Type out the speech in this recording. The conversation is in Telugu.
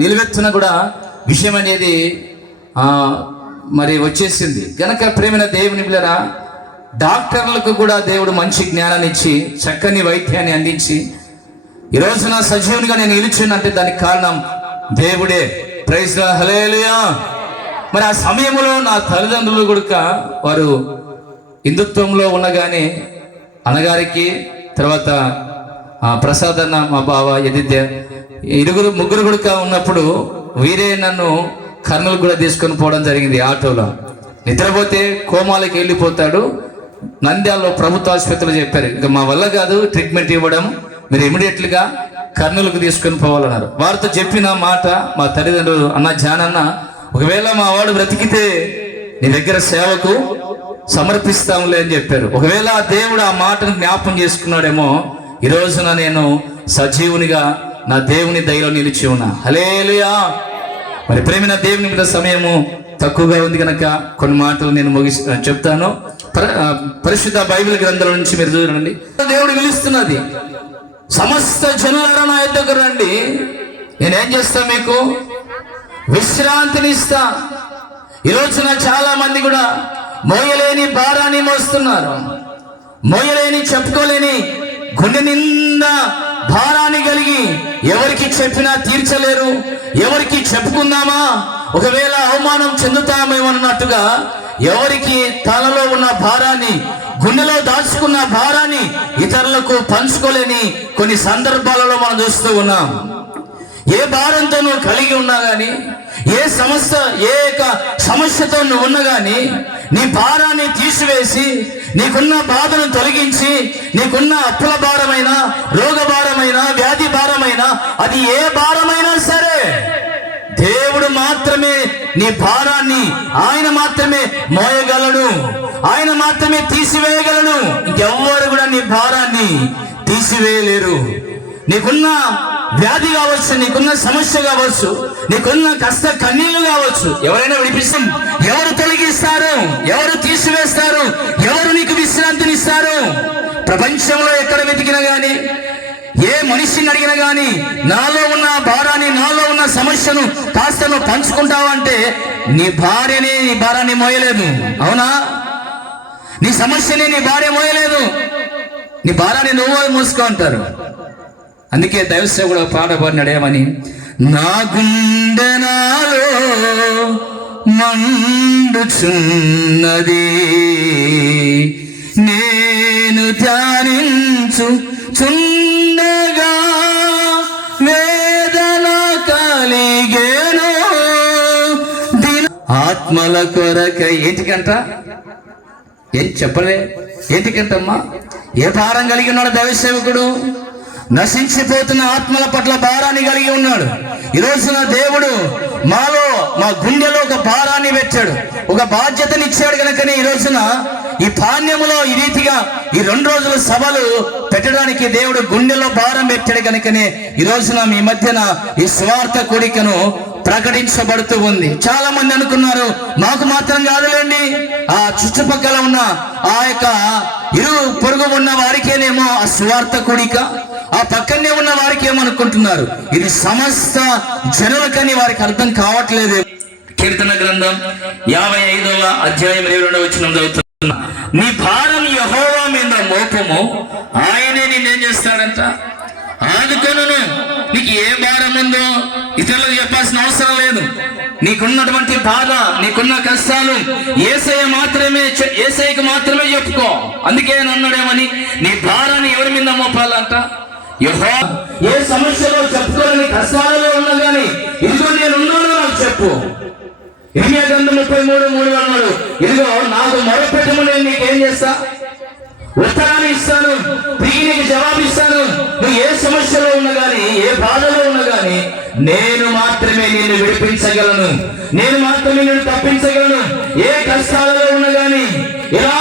నిలువెత్తున కూడా విషయం అనేది మరి వచ్చేసింది గనక ప్రేమైన దేవుని బిడ్డలారా, డాక్టర్లకు కూడా దేవుడు మంచి జ్ఞానాన్ని ఇచ్చి చక్కని వైద్యాన్ని అందించి ఈ రోజున సజీవునిగా నేను నిలిచానంటే దానికి కారణం దేవుడే. ప్రైజ్ లార్డ్, హల్లెలూయా. మరి ఆ సమయంలో నా తల్లిదండ్రులు కూడా వారు హిందుత్వంలో ఉన్నగానే అన్నగారికి, తర్వాత ప్రసాద్ అన్న మా బావ, ఎదిద్య, ముగ్గురు కూడా ఉన్నప్పుడు వీరే నన్ను కర్నూలు కూడా తీసుకొని పోవడం జరిగింది. ఆటోలో నిద్రపోతే కోమాలకి వెళ్ళిపోతాడు. నంద్యాలలో ప్రభుత్వ ఆసుపత్రిలో చెప్పారు, ఇక మా వల్ల కాదు ట్రీట్మెంట్ ఇవ్వడం, మీరు ఇమీడియట్గా కర్నూలుకు తీసుకొని పోవాలన్నారు. వారితో చెప్పిన మాట మా తల్లిదండ్రులు, అన్న జానన్న, ఒకవేళ మా వాడు బ్రతికితే నీ దగ్గర సేవకు సమర్పిస్తాంలే అని చెప్పారు. ఒకవేళ ఆ దేవుడు ఆ మాటను జ్ఞాపం చేసుకున్నాడేమో ఈ రోజున నేను సజీవునిగా నా దేవుని దయలో నిలిచి ఉన్నా. హల్లెలూయా. మరి ప్రేమైన దేవుని మీద సమయము తక్కువగా ఉంది కనుక కొన్ని మాటలు నేను చెప్తాను. పరిశుద్ధ బైబిల్ గ్రంథాల నుంచి మీరు చూడండి. దేవుడు పిలుస్తున్నది, సమస్త జనులారా నా యొద్దకు రండి, నేనేం చేస్తా, మీకు విశ్రాంతిని ఇస్తా. ఈ రోజున చాలా మంది కూడా మోయలేని భారాన్ని మోస్తున్నారు, మోయలేని చెప్పుకోలేని గుండె నిండా భారాన్ని కలిగి ఎవరికి చెప్పినా తీర్చలేరు, ఎవరికి చెప్పుకుందామా ఒకవేళ అవమానం చెందుతామేమన్నట్టుగా ఎవరికి తలలో ఉన్న భారాన్ని, గుండెలో దాచుకున్న భారాన్ని ఇతరులకు పంచుకోలేని కొన్ని సందర్భాలలో మనం చూస్తూ ఉన్నాం. ఏ భారంతో నువ్వు కలిగి ఉన్నా గానీ, ఏ సమస్యతో నువ్వు ఉన్నా గానీ, నీ భారాన్ని తీసివేసి నీకున్న బాధను తొలగించి, నీకున్న అప్పుల భారమైన, రోగ భారమైన, వ్యాధి భారమైన, అది ఏ భారమైనా సరే దేవుడు మాత్రమే నీ భారాన్ని, ఆయన మాత్రమే మోయగలడు, ఆయన మాత్రమే తీసివేయగలడు. ఇంకెవ్వరు కూడా నీ భారాన్ని తీసివేయలేరు. నీకున్న వ్యాధి కావచ్చు, నీకున్న సమస్య కావచ్చు, నీకున్న కష్ట కన్నీళ్లు కావచ్చు, ఎవరైనా విడిపిస్తారు, ఎవరు తొలగిస్తారు, ఎవరు తీసివేస్తారు, ఎవరు నీకు విశ్రాంతిని ఇస్తారు? ప్రపంచంలో ఎక్కడ వెతికినా గానీ, ఏ మనిషిని అడిగినా గానీ, నాలో ఉన్న భారాన్ని, నాలో ఉన్న సమస్యను కాస్త నువ్వు పంచుకుంటావంటే నీ భారాన్ని మోయలేదు. అవునా? నీ సమస్యని నీ భార్య మోయలేదు, నీ భారాన్ని నువ్వు మోసుకో అంటారు. అందుకే దైవసేవ కూడా పాట పాడినాడు, ఏమని, నా గుండె నాలో మండుచున్నది, నేను ధ్యానించు చున్నగా వేదన కలిగేను ఆత్మల కొరక. ఏంటికంట? ఏం చెప్పలే, ఏంటికంటమ్మా? ఏ భారం కలిగి ఉన్నాడు దైవసేవకుడు? నశించిపోతున్న ఆత్మల పట్ల భారాన్ని కలిగి ఉన్నాడు. ఈ రోజున దేవుడు మాలో, మా గుండెలో ఒక భారాన్ని పెట్టాడు, ఒక బాధ్యతని ఇచ్చాడు. కనుకనే ఈ రోజున ఈ పాణ్యములో ఈ రీతిగా ఈ 2 రోజుల సభలు పెట్టడానికి దేవుడు గుండెలో భారం పెట్టాడు. కనుకనే ఈ రోజున మీ మధ్యన ఈ స్వార్థ కూడికను ప్రకటించబడుతూ ఉంది. చాలా మంది అనుకున్నారు మాకు మాత్రం కాదులేండి, ఆ చుట్టుపక్కల ఉన్న ఆ యొక్క ఇరు పొరుగు ఉన్న వారికేనేమో ఆ స్వార్థ కూడిక, ఆ పక్కనే ఉన్న వారికి ఏమనుకుంటున్నారు, ఇది సమస్త జనులకని వారికి అర్థం కావట్లేదు. కీర్తన గ్రంథం 55వ అధ్యాయం 22వ వచనం చదువుతున్నా, నీ భారం యెహోవా మీద మోపము, ఆయనే నిన్నేం చేస్తాడంట, ఆదుకొనును. నీకు ఏ భారం ఉందో ఇతరులకు చెప్పాల్సిన అవసరం లేదు. నీకున్నటువంటి బాధ, నీకున్న కష్టాలు యేసయ్యకి మాత్రమే చెప్పుకో. అందుకే అన్నాడేమని, నీ భారాన్ని ఎవరి మీద మోపాలంట? యెహోవా. ఏ సమస్యలో చెప్పుకోలేని కష్టాలలో ఉన్నా గానీ, ఇదిగో నేను ఉన్నాను నాకు చెప్పు. ఇర్మియా గ్రంథం 33:3 అన్నాడు, ఇదిగో నాకు మొరపెట్టము, నేను నీకేం చేస్తా, ఉత్తరాన్ని ఇస్తాను, తిరిగి నీకు జవాబిస్తాను. నువ్వు ఏ సమస్యలో ఉన్నా గానీ, ఏ బాధలో ఉన్నా గానీ, నేను మాత్రమే నిన్ను విడిపించగలను, నేను మాత్రమే నిన్ను తప్పించగలను. ఏ కష్టాలలో ఉన్నా గానీ, ఎలా